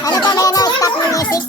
Ano pa meron? Stop music.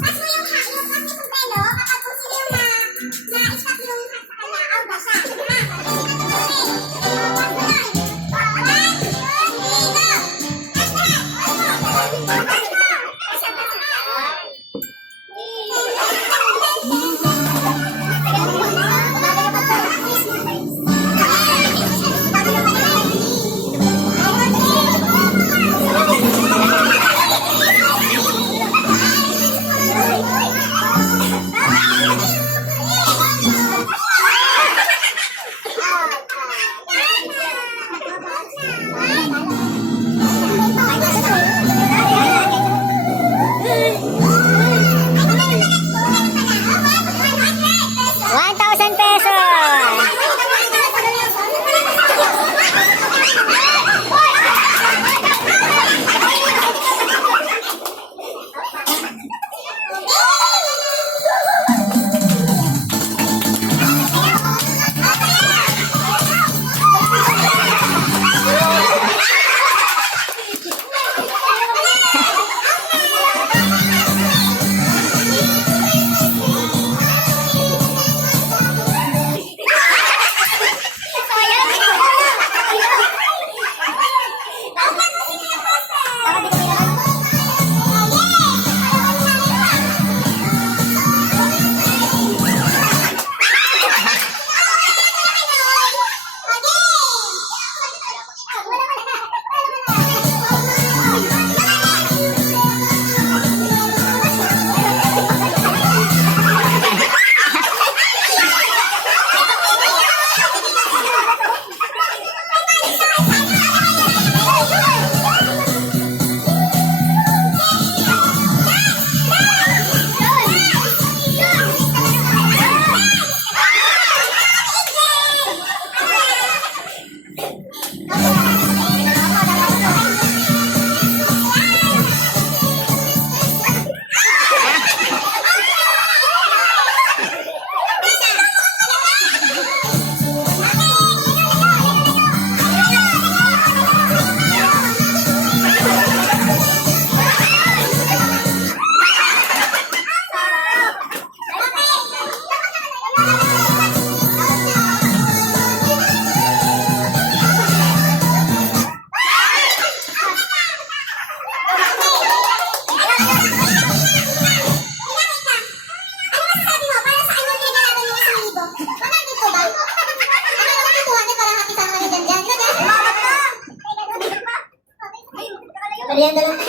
Merienda lang.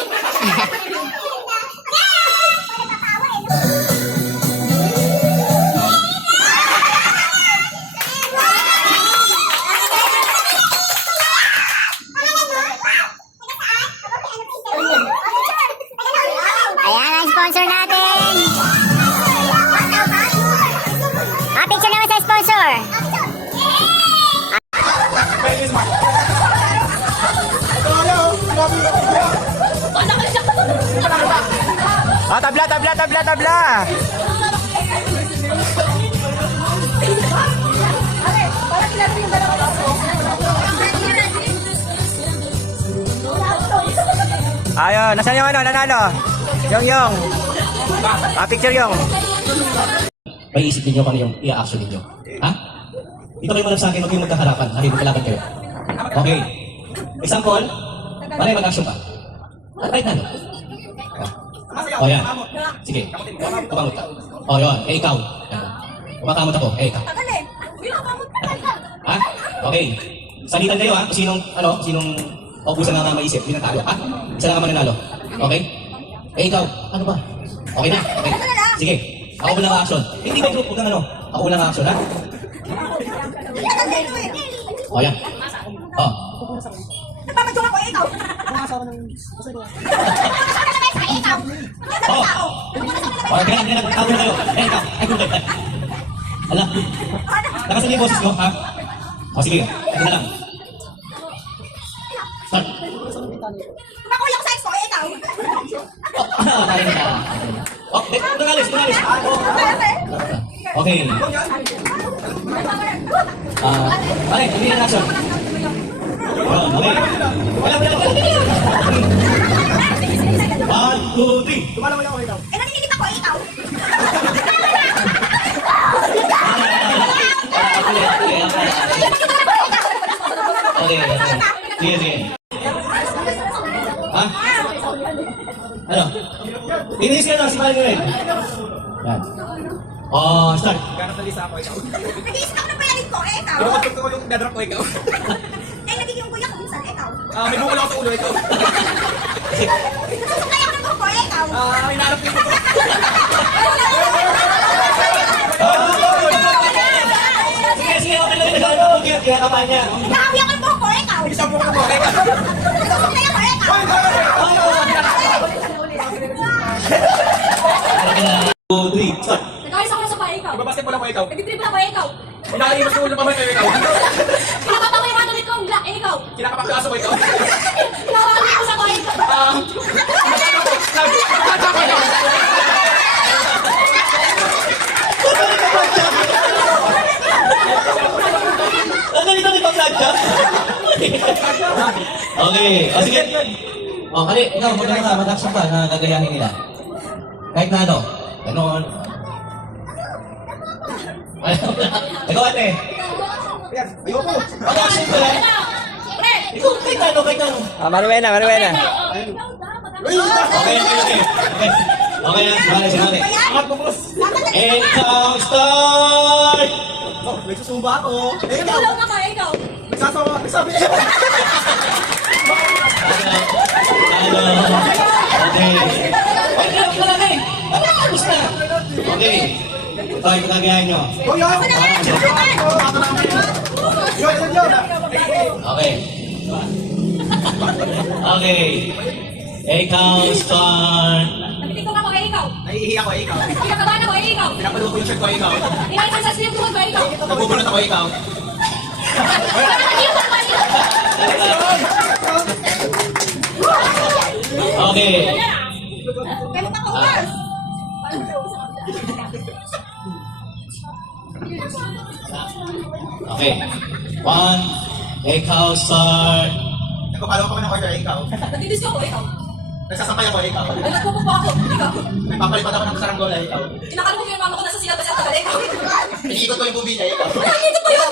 Ayan ang sponsor natin. Picture naman sa sponsor. Tabla, tabla, tabla, tabla. Ayun, nasaan yung ano, nanalo? Yung. Picture yung. May isip ninyo kung ano yung i-action ninyo. Ha? Dito kayo malap sa akin, huwag kayong magkaharapan. Sabi, magkalaban kayo. Okay. Example, panay mag-action ka. Right na, no? O, yan. Sige. Kumangot ka. O, yun. Eh, ikaw. Yan. Kumakamot ako. Eh, ikaw. Ha? Okay. Salitan kayo, ha? Kung sinong ubusan na maisip, yun ang talo, ha? Isa lang ang mananalo. Okay? Eh, ikaw. Ano ba? Okay na? Okay. Sige. Ako unang action. Hindi ba group? Huwag kang ano. Ako unang action, ha? O, yan. O. Nagpapadyo ako, ikaw. O. O, ganyan. Tago na kayo. Eh, ikaw. Ay, kung kayo. Ala. Nakasan yung boses ko, ha? O, sige. Ito na lang. Start. Makuya ko sa ex ko, ikaw. Oh, tayo na. Oh, nangalis. Okay. Pare, hindi na action. Okay. Wala. 1, 2, 3. Eh, naninikita ko, ikaw. Okay. Sige. Ha? Ano? Inis ka na, si Paring Ren. Yan. Oh, start. Nag-iisip ako ng bayarin ko, ikaw. Pinapagpag ko yung dadrop ko ikaw. Eh, nagiging kuya ko minsan, ikaw. May bukol ako sa ulo ikaw. Nasusukay ako ng buko, ikaw. Hinahanap ko yung bukol. Sige, okay lang. Kaya kapan niya. Nakawi ako ng buko, ikaw. Isang bukol mo ikaw. Nasusukay ako, ikaw. 2, 3, start. Nag-ayos ako ng sopa, ikaw. Babasketball ako ikaw. Nag-dribble ako, ikaw. Hinahalimas ko ulo pa man kayo ikaw. Kinakapa ko yung matulit ko, ikaw. Kinakapagkaso ko ikaw. Kinakapa ko sa ko, ikaw. Ang ganito ni Pagladya. Okay. O, sige. O, kali. Ikaw, maganda ka. Mag-action ka na gagayahin nila. Kahit na ano. Ganon. Ikaw, ate. Ayoko. Mag-action ka lang. Ikaw, kahit na ano, kahit na ano. Manuena. Okay. Okay na, simali. Angat mo, boss. Ikaw, start! Oh, may susumba ako. Eh, ikaw. Tulong ako, ikaw. Nagsasawa. Nagsabi niya. Ano? Okay. Okay, wala na eh. Tapos na. Okay. Ito, yung kagayahin nyo. Oh, yun. Yun. Okay. Okay. Ikaw, start. Nagtitiktok ako, ikaw. Naiihi ako, ikaw. Kinakabahan ako, ikaw. Pinapaluto ko yung shirt ko, ikaw. Inaitan sa sleeve ko, ikaw. Nabubulot ako, ikaw. Okay. Kaya mo pa kumas. Okay. 1. Ikaw, start. Nagpapalo ko ng order, ikaw. Nagdidisco ako, ikaw. Nagsasampay ako, ikaw. Ay, nagpupupo ako, ikaw. Nagpapalipad ako ng saranggola, ikaw. Kinakalmo ko yung mama ko nasa sila sa tagal, ikaw. Iniikot ko yung bumbilya, ikaw. Nakikita ko yun.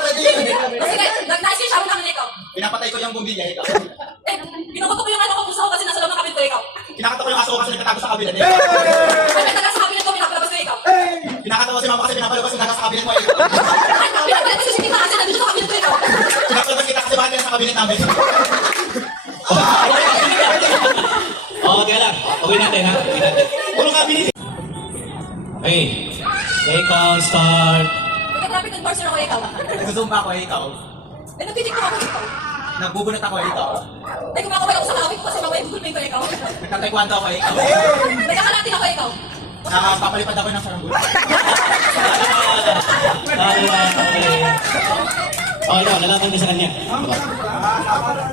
Sige, nag-nice yung shower namin, ikaw. Pinapatay ko yung bumbilya, ikaw. Eh, binubuto ko yung ano ko puso ko kasi nasa loob ng kabit ko, ikaw. Kinakata ko yung aso ko kasi nagtatago sa kabinet, ikaw. Ay, may taga sa kabinet ko, pinapalabas ko, ikaw. Kinakata ko si mama kasi pinapalabas yung taga sa kabinet mo, ikaw. Ay, pinapalabas ko si Tita kasi nandito sa kabinet ko, ikaw. Pinapalabas kita kasi bahan nila sa kabinet namin. Okay lang. Okay natin, ha? Okay natin. Puro kabinet. Okay. Ikaw, start. Nag-traffic enforcer ako, ikaw. Nagsusumba ako, ikaw. Eh, nagtitiktok ako, ikaw. Nagbubunot ako, ikaw. Ay, kumakaway ako sa kawit ko kasi mamaya bubulpin ko, ikaw. Nagtataekwondo ako, ikaw. Nagkakalatin ako, ikaw. Nakapapalipad ako ng saranggola. Oh, ikaw, lalaban ka sa kanya.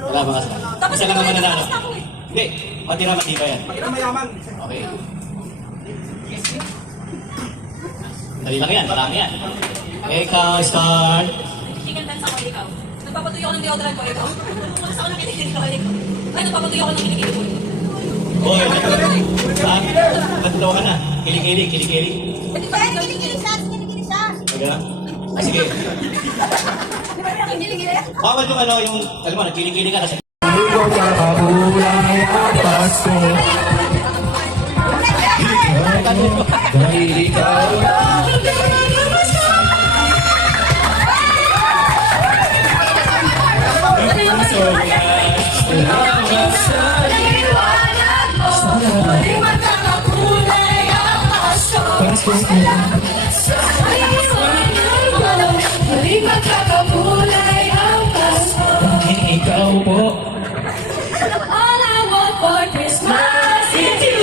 Lalaban ka sa kanya. Isa lang naman nanalo. Hindi, matira matiba yan. Pakita mayaman. Okay. Dali lang yan, marami yan. Ikaw, start. Chicken dance ako, ikaw. Nagpapatuyo ako ng deodorant ko, ikaw. Sa ako ng kinikili ko, ikaw. Ay, nagpapatuyo ako ng kinikili ko. Uy, saan? Unawahan na. Kilig-kilig. Hindi pa yan, ginigilig siya. Ginigilig siya. Kaya? Ah, sige. Di ba yung ginigilig? Bawal yung ano, yung, alam mo, nagkilig-kilig ka kasi. Ikaw po. All I want for Christmas is you.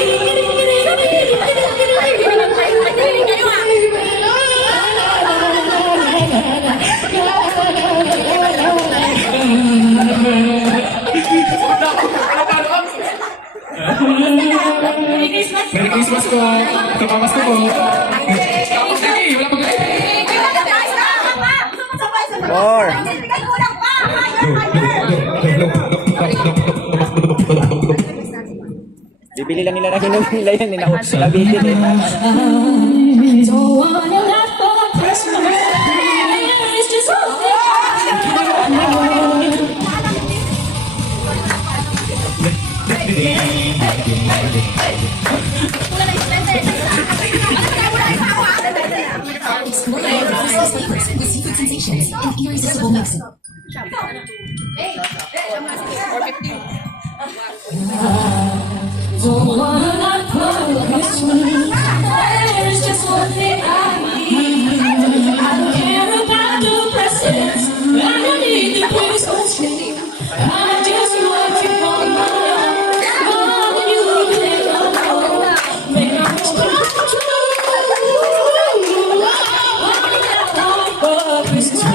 Merry Christmas. Merry Christmas po. Kapamasko po. Sige, wala pag Four. Bibili lang nila na hinuwi nila yun. Nabitin eh. Don't wanna laugh for Christmas. It's just with secret sensations and irresistible mixing. Don't wanna laugh for Christmas. There's just one thing I need. I don't care about the presents. I don't need the Christmas tree. I just want you for my love. More than you can ever know. Make my wish come true. For Christmas,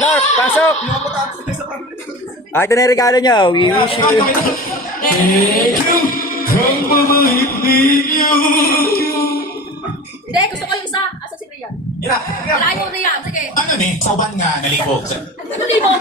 Lark, pasok! Ah, ito na yung regalo niyo. We wish you. Hindi, gusto ko yung isa. Asa si Rian? Wala yung Rian. Sige. Ano ni? Sauban nga nalibog. Ano libo?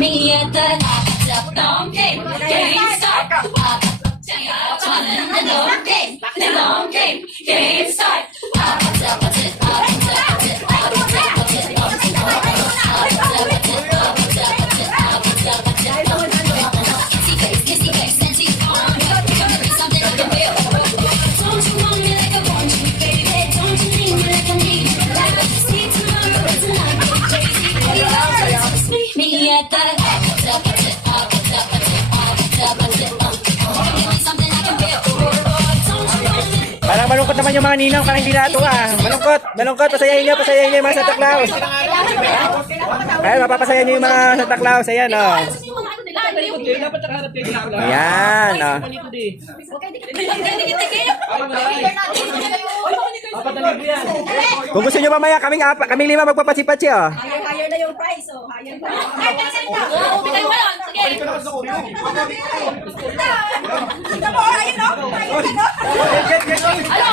Me at the long game, game start. The long game, game start. Me at the Malungkot naman yung mga ninang, parang hindi natuwa. Malungkot. Pasayahin nyo yung mga Santa Claus. Ay, mapapasayahin nyo yung mga Santa Claus. Ayan, oh. Ayan, oh. Kung gusto nyo mamaya, kami lima magpapatsi-patsi, oh. Higher na yung price, oh. Higher na. Bigay mo yun. Sige. Ito mo, ayun, no? Ayun, no? Ano?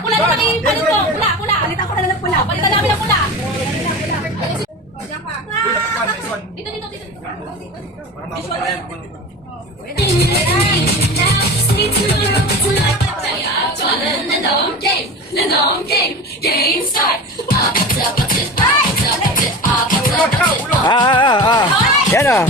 Pula naman yung palit mo. Pula. Palitan ko na lang ng pula. Palitan namin ang pula. Dito. Game start. Yan, oh.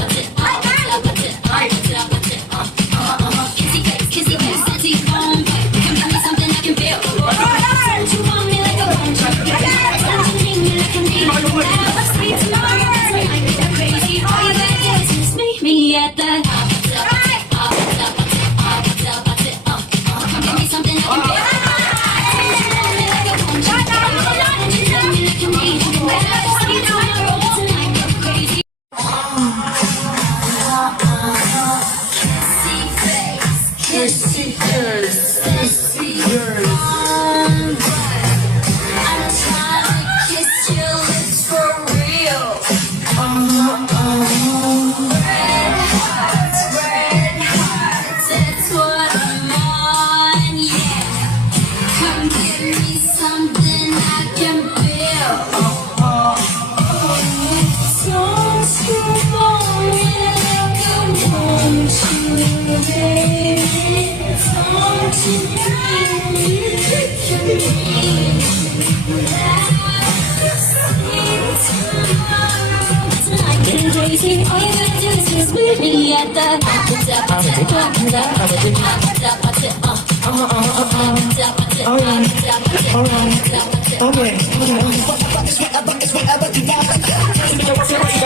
Me at the Crazy, all you gotta do is just meet me at the Okay.